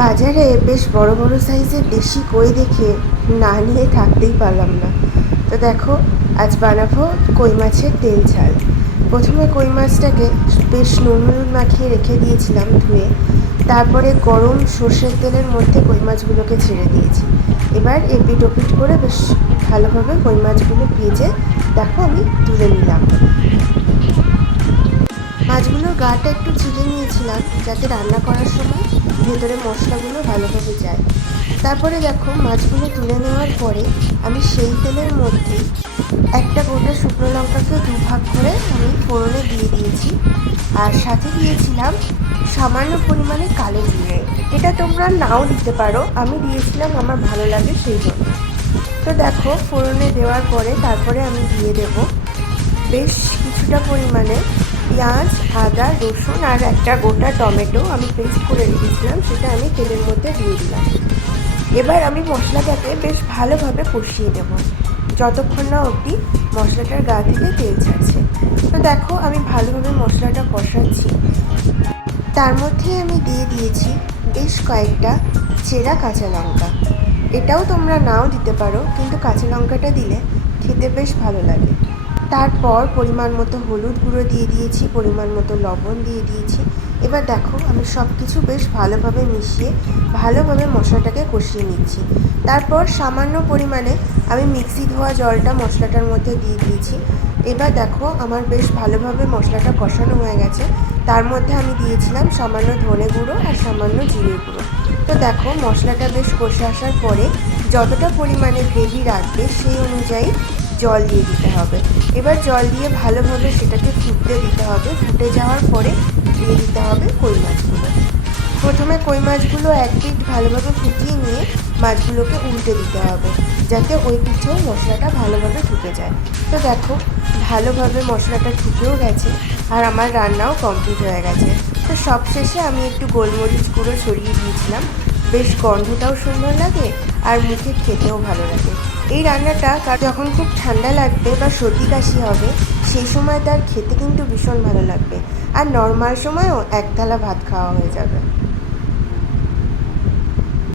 বাজারে বেশ বড় বড় সাইজের দেশি কই দেখে না নিয়ে থাকতেই পারলাম না। তো দেখো, আজ বানাবো কই মাছের তেল ঝাল। প্রথমে কই মাছটাকে বেশ নুন হলুদ মাখিয়ে রেখে দিয়েছিলাম ধুয়ে। তারপরে গরম সর্ষের তেলের মধ্যে কই মাছগুলোকে ছেড়ে দিয়েছি। এবার এপিট ওপিট করে বেশ ভালোভাবে কই মাছগুলো ভেজে দেখো আমি তুলে নিলাম। মাছগুলোর গাটা একটু চিড়ে নিয়েছিলাম যাতে রান্না করার সময় ভেতরে মশলাগুলো ভালোভাবে যায়। তারপরে দেখো, মাছগুলো তুলে নেওয়ার পরে আমি সেই তেলের মধ্যেই একটা গোটা শুকনো লঙ্কাকে দুভাগ করে আমি ফোড়নে দিয়ে দিয়েছি। আর সাথে দিয়েছিলাম সামান্য পরিমাণে কালো জিরে। এটা তোমরা নাও দিতে পারো, আমি দিয়েছিলাম আমার ভালো লাগে সেই জন্য। তো দেখো, ফোড়নে দেওয়ার পরে তারপরে আমি দিয়ে দেব বেশ কিছুটা পরিমাণে পেঁয়াজ, আদা, রসুন আর একটা গোটা টমেটো আমি পেস্ট করে রেখেছিলাম, সেটা আমি তেলের মধ্যে দিয়ে দিলাম। এবার আমি মশলাটাকে বেশ ভালোভাবে কষিয়ে নেব যতক্ষণ না অবধি মশলাটার গা থেকে তেল ছাড়ছে। তো দেখো, আমি ভালোভাবে মশলাটা কষাচ্ছি। তার মধ্যে আমি দিয়ে দিয়েছি বেশ কয়েকটা চেরা কাঁচা লঙ্কা। এটাও তোমরা নাও দিতে পারো, কিন্তু কাঁচা লঙ্কাটা দিলে খেতে বেশ ভালো লাগে। তারপর পরিমাণ মতো হলুদ গুঁড়ো দিয়ে দিয়েছি, পরিমাণ মতো লবণ দিয়ে দিয়েছি। এবার দেখো, আমি সব কিছু বেশ ভালোভাবে মিশিয়ে ভালোভাবে মশলাটাকে কষিয়ে নিচ্ছি। তারপর সামান্য পরিমাণে আমি মিক্সি ধোয়া জলটা মশলাটার মধ্যে দিয়ে দিয়েছি। এবার দেখো, আমার বেশ ভালোভাবে মশলাটা কষানো হয়ে গেছে। তার মধ্যে আমি দিয়েছিলাম সামান্য ধনে গুঁড়ো আর সামান্য জিরে গুঁড়ো। তো দেখো, মশলাটা বেশ কষে আসার পরে যতটা পরিমাণে গ্রেভি রাখবে সেই অনুযায়ী জল দিয়ে দিতে হবে। এবার জল দিয়ে ভালোভাবে সেটাকে ফুটতে দিতে হবে। ফুটে যাওয়ার পরে দিয়ে দিতে হবে কই মাছগুলো। প্রথমে কই মাছগুলো এক পিঠ ভালোভাবে ফুটিয়ে নিয়ে মাছগুলোকে উল্টে দিতে হবে, যাতে ওই পিঠেও মশলাটা ভালোভাবে ঢুকে যায়। তো দেখো, ভালোভাবে মশলাটা ঢুকেও গেছে আর আমার রান্নাও কমপ্লিট হয়ে গেছে। তো সবশেষে আমি একটু গোলমরিচ গুঁড়ো ছড়িয়ে দিয়েছিলাম। বেশ গন্ধটাও সুন্দর লাগে আর মুখে খেতেও ভালো লাগে। এই রান্নাটা যখন খুব ঠান্ডা লাগবে বা সর্দি কাশি হবে সেই সময় তার খেতে কিন্তু ভীষণ ভালো লাগবে। আর নর্মাল সময়ও এক থালা ভাত খাওয়া হয়ে যাবে।